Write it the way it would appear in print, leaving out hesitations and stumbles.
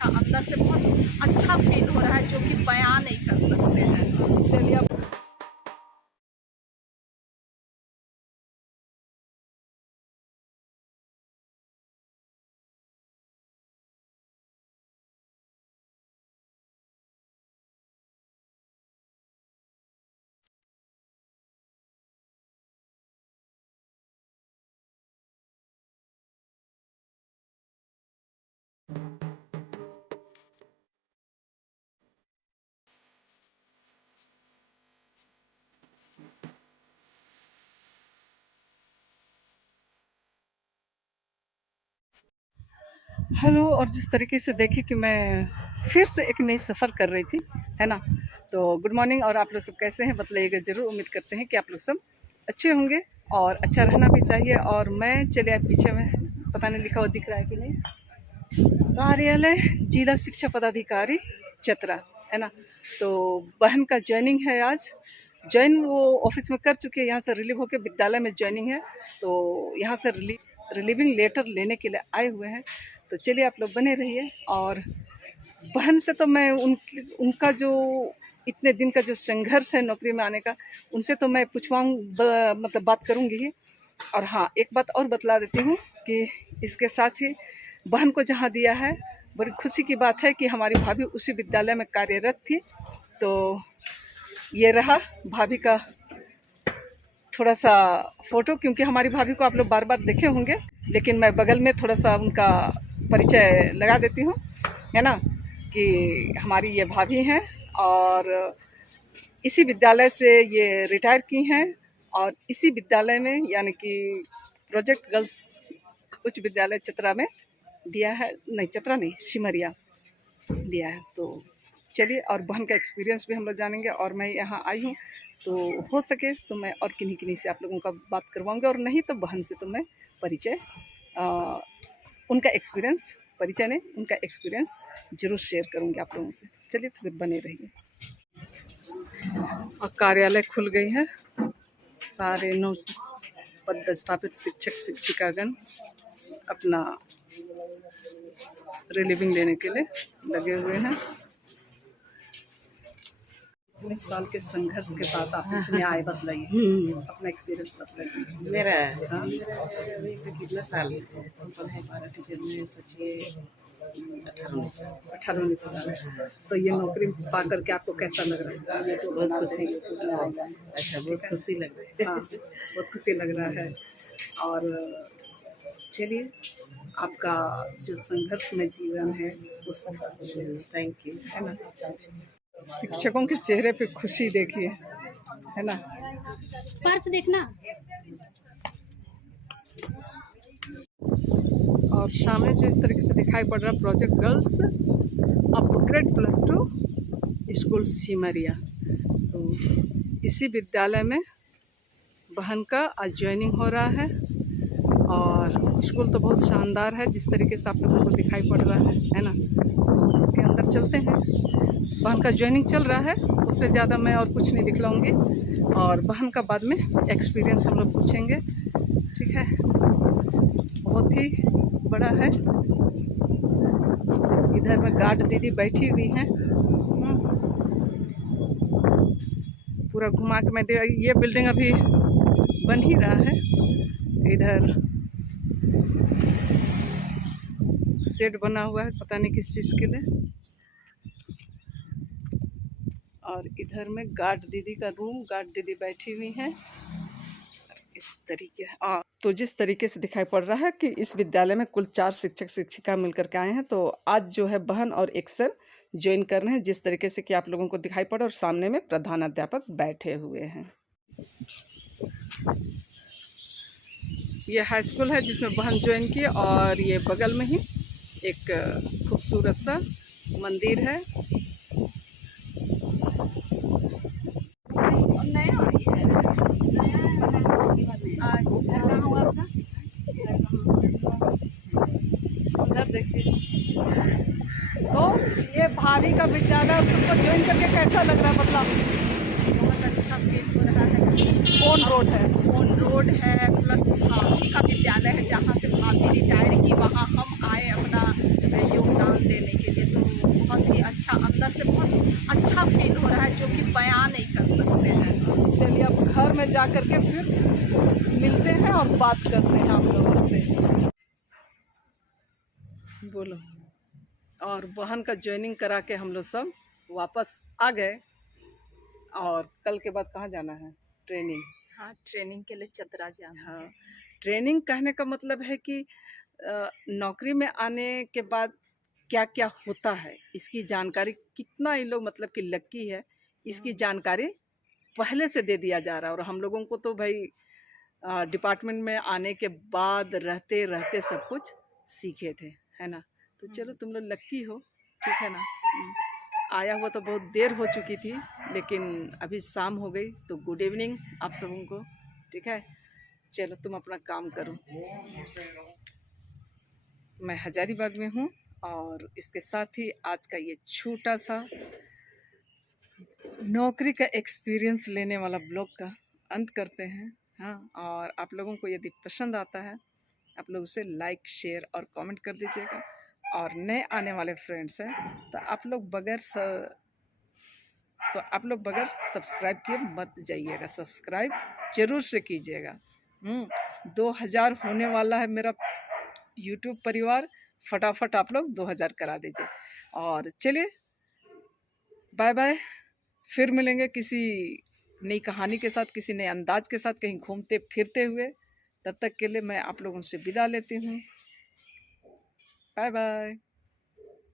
अंदर से बहुत अच्छा फील हो रहा है जो कि बयां नहीं कर सकते हैं। चलिए अब हेलो। और जिस तरीके से देखिए कि मैं फिर से एक नई सफ़र कर रही थी, है ना। तो गुड मॉर्निंग। और आप लोग सब कैसे हैं बताइएगा ज़रूर। उम्मीद करते हैं कि आप लोग सब अच्छे होंगे और अच्छा रहना भी चाहिए। और मैं चलिए आप पीछे में पता नहीं लिखा हुआ दिख रहा है कि नहीं, कार्यालय जिला शिक्षा पदाधिकारी चतरा, है ना। तो बहन का ज्वाइनिंग है आज। ज्वाइन वो ऑफिस में कर चुके हैं, यहाँ से रिलीव होकर विद्यालय में ज्वाइनिंग है। तो यहाँ से रिलीविंग लेटर लेने के लिए आए हुए हैं। तो चलिए आप लोग बने रहिए। और बहन से तो मैं उनका जो इतने दिन का जो संघर्ष है नौकरी में आने का, उनसे तो मैं मतलब बात करूँगी ही। और हाँ, एक बात और बतला देती हूँ कि इसके साथ ही बहन को जहाँ दिया है, बड़ी खुशी की बात है कि हमारी भाभी उसी विद्यालय में कार्यरत थी। तो ये रहा भाभी का थोड़ा सा फ़ोटो, क्योंकि हमारी भाभी को आप लोग बार बार देखे होंगे, लेकिन मैं बगल में थोड़ा सा उनका परिचय लगा देती हूँ, है ना। कि हमारी ये भाभी हैं और इसी विद्यालय से ये रिटायर की हैं। और इसी विद्यालय में यानी कि प्रोजेक्ट गर्ल्स उच्च विद्यालय चतरा में दिया है। नहीं, चतरा नहीं, सिमरिया दिया है। तो चलिए, और बहन का एक्सपीरियंस भी हम लोग जानेंगे। और मैं यहाँ आई हूँ तो हो सके तो मैं और किन्हीं किन्हीं से आप लोगों का बात करवाऊँगी, और नहीं तो बहन से तो मैं परिचय उनका एक्सपीरियंस, परिचय नहीं, उनका एक्सपीरियंस ज़रूर शेयर करूँगी आप लोगों से। चलिए तो फिर बने रहिए। और कार्यालय खुल गई है, सारे नौ पदस्थापित शिक्षक शिक्षिकागण अपना रिलीविंग लेने के लिए लगे हुए हैं। इतने साल के संघर्ष के बाद आप इसमें आए, बताइए अपना एक्सपीरियंस बताइए। मेरा अभी तक कितना साल है, 12 टीचर में सोचिए 18-19 साल। तो ये नौकरी पा करके आपको कैसा लग रहा है? तो बहुत खुशी, अच्छा बहुत खुशी लग रही है। हाँ, बहुत खुशी लग रहा है। और चलिए, आपका जो संघर्ष में जीवन है वो सब, थैंक यू, है ना। शिक्षकों के चेहरे पे खुशी देखिए, है ना। पास देखना। और सामने जो इस तरीके से दिखाई पड़ रहा है, project girls upgrade +2 school Simaria. तो इसी विद्यालय में बहन का आज ज्वाइनिंग हो रहा है। और स्कूल तो बहुत शानदार है, जिस तरीके से आप लोगों को दिखाई पड़ रहा है ना। इसके अंदर चलते हैं। बहन का ज्वाइनिंग चल रहा है, उससे ज़्यादा मैं और कुछ नहीं दिखलाऊंगी। और बहन का बाद में एक्सपीरियंस हम लोग पूछेंगे, ठीक है। बहुत ही बड़ा है। इधर में गार्ड दीदी बैठी हुई हैं। पूरा घुमा के मैं ये बिल्डिंग अभी बन ही रहा है। इधर शेड बना हुआ है, पता नहीं किस चीज़ के लिए। और इधर में गार्ड दीदी का रूम, गार्ड दीदी बैठी हुई हैं इस तरीके। तो जिस तरीके से दिखाई पड़ रहा है कि इस विद्यालय में कुल 4 शिक्षक शिक्षिका मिलकर के आए हैं। तो आज जो है बहन और एक सर ज्वाइन कर रहे हैं, जिस तरीके से कि आप लोगों को दिखाई पड़ा। और सामने में प्रधानाध्यापक बैठे हुए हैं। ये हाई स्कूल है जिसमें बहन ज्वाइन की। और ये बगल में ही एक खूबसूरत सा मंदिर है। उधर देखिए। तो ये भाभी का विद्यालय तुमको ज्वाइन करके कैसा लग रहा है? मतलब बहुत अच्छा फील हो रहा है कि ऑन रोड है, ऑन रोड है, प्लस भाभी का विद्यालय है जहाँ से भाभी रिटायर की, वहाँ हम आए अपना योगदान देने के लिए। तो अंदर से बहुत अच्छा फील हो रहा है, जो कि बयां नहीं कर सकते हैं। चलिए अब घर में जा कर के फिर मिलते हैं और बात करते हैं आप लोगों से। बोलो। और बहन का ज्वाइनिंग करा के हम लोग सब वापस आ गए। और कल के बाद कहाँ जाना है? ट्रेनिंग। हाँ, ट्रेनिंग के लिए चतरा जाना। हाँ, ट्रेनिंग कहने का मतलब है कि नौकरी में आने के बाद क्या क्या होता है, इसकी जानकारी कितना ये लोग मतलब कि लक्की है, इसकी जानकारी पहले से दे दिया जा रहा है। और हम लोगों को तो भाई डिपार्टमेंट में आने के बाद रहते रहते सब कुछ सीखे थे, है ना। तो चलो तुम लोग लक्की हो, ठीक है ना। आया हुआ तो बहुत देर हो चुकी थी, लेकिन अभी शाम हो गई। तो गुड इवनिंग आप सबों को, ठीक है। चलो तुम अपना काम करो। मैं हजारीबाग में हूँ और इसके साथ ही आज का ये छोटा सा नौकरी का एक्सपीरियंस लेने वाला ब्लॉग का अंत करते हैं। हाँ, और आप लोगों को यदि पसंद आता है आप लोग उसे लाइक शेयर और कमेंट कर दीजिएगा। और नए आने वाले फ्रेंड्स हैं तो आप लोग बगैर सब्सक्राइब किए मत जाइएगा, सब्सक्राइब जरूर से कीजिएगा। 2000 होने वाला है मेरा यूट्यूब परिवार, फटाफट आप लोग 2000 करा दीजिए। और चलिए बाय बाय, फिर मिलेंगे किसी नई कहानी के साथ, किसी नए अंदाज के साथ, कहीं घूमते फिरते हुए। तब तक के लिए मैं आप लोगों से विदा लेती हूँ। Bye bye.